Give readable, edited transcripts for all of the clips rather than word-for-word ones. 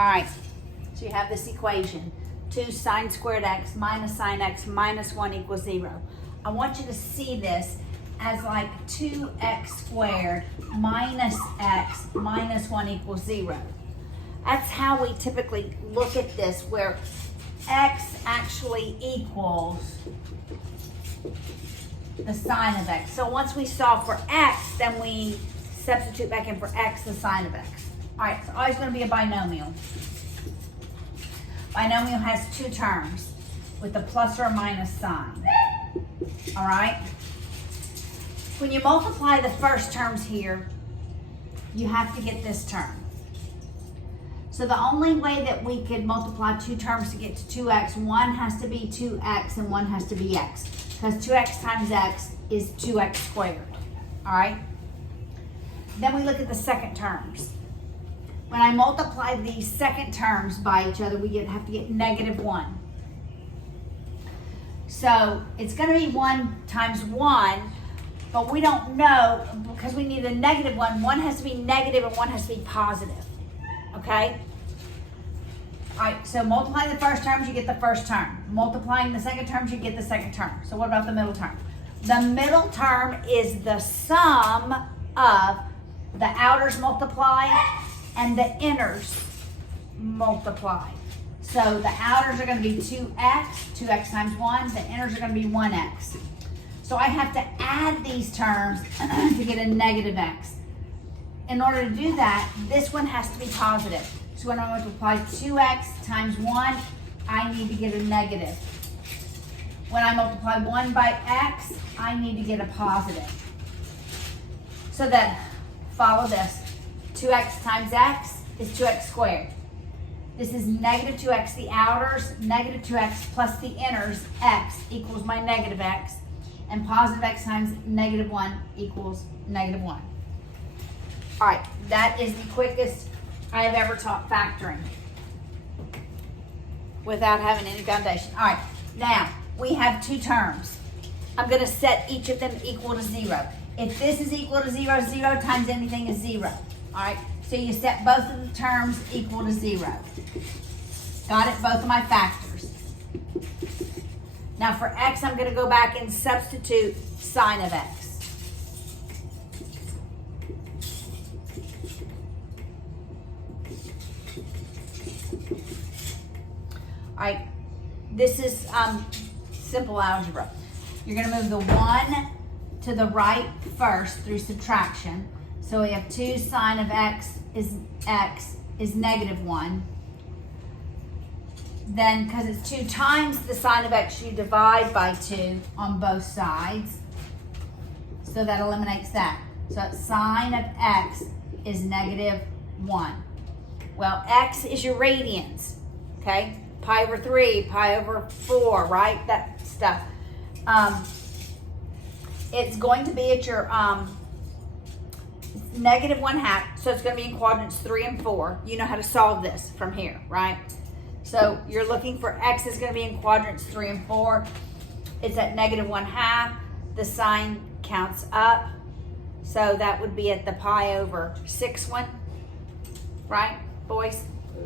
All right, so you have this equation. 2 sine squared x minus sine x minus 1 equals 0. I want you to see this as like 2x squared minus x minus 1 equals 0. That's how we typically look at this, where x actually equals the sine of x. So once we solve for x, then we substitute back in for x the sine of x. All right, it's always going to be a binomial. Binomial has 2 terms with a plus or a minus sign. All right? When you multiply the first terms here, you have to get this term. So the only way that we could multiply 2 terms to get to 2x, one has to be 2x and one has to be x. Because 2x times x is 2x squared. All right? Then we look at the second terms. When I multiply these second terms by each other, we have to get -1. So it's going to be 1 times 1, but we don't know because we need a -1. One has to be negative and one has to be positive. Okay? All right, so multiply the first terms, you get the first term. Multiplying the second terms, you get the second term. So what about the middle term? The middle term is the sum of the outers multiplied and the inners multiplied. So the outers are going to be 2x times 1. The inners are going to be 1x. So I have to add these terms to get a -x. In order to do that, this one has to be positive. So when I multiply 2x times 1, I need to get a negative. When I multiply 1 by x, I need to get a positive. So then, follow this. 2x times x is 2x squared. This is -2x, the outers, -2x plus the inners, x equals my -x. And positive x times -1 equals -1. All right, that is the quickest I have ever taught factoring without having any foundation. All right, now we have 2 terms. I'm going to set each of them equal to 0. If this is equal to 0, 0 times anything is 0. All right, so you set both of the terms equal to 0. Got it? Both of my factors. Now for x, I'm going to go back and substitute sine of x. All right, this is simple algebra. You're going to move the 1 to the right first through subtraction. So we have 2 sine of x is -1. Then, because it's 2 times the sine of x, you divide by 2 on both sides. So that eliminates that. So sine of x is -1. Well, x is your radians, okay? Pi over 3, pi over 4, right? That stuff. It's going to be at your -1/2, so it's going to be in quadrants 3 and 4. You know how to solve this from here, right? So you're looking for x is going to be in quadrants 3 and 4. It's at -1/2. The sign counts up, so that would be at the pi over 6 one, right, boys?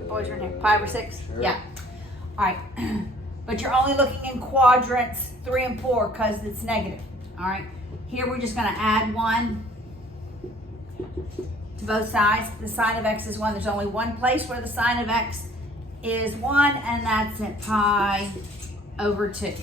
Boys are in here. Pi over 6? Sure. Yeah. All right. But you're only looking in quadrants 3 and 4 because it's negative. All right. Here we're just going to add 1 to both sides. The sine of x is 1. There's only one place where the sine of x is 1, and that's at pi over 2.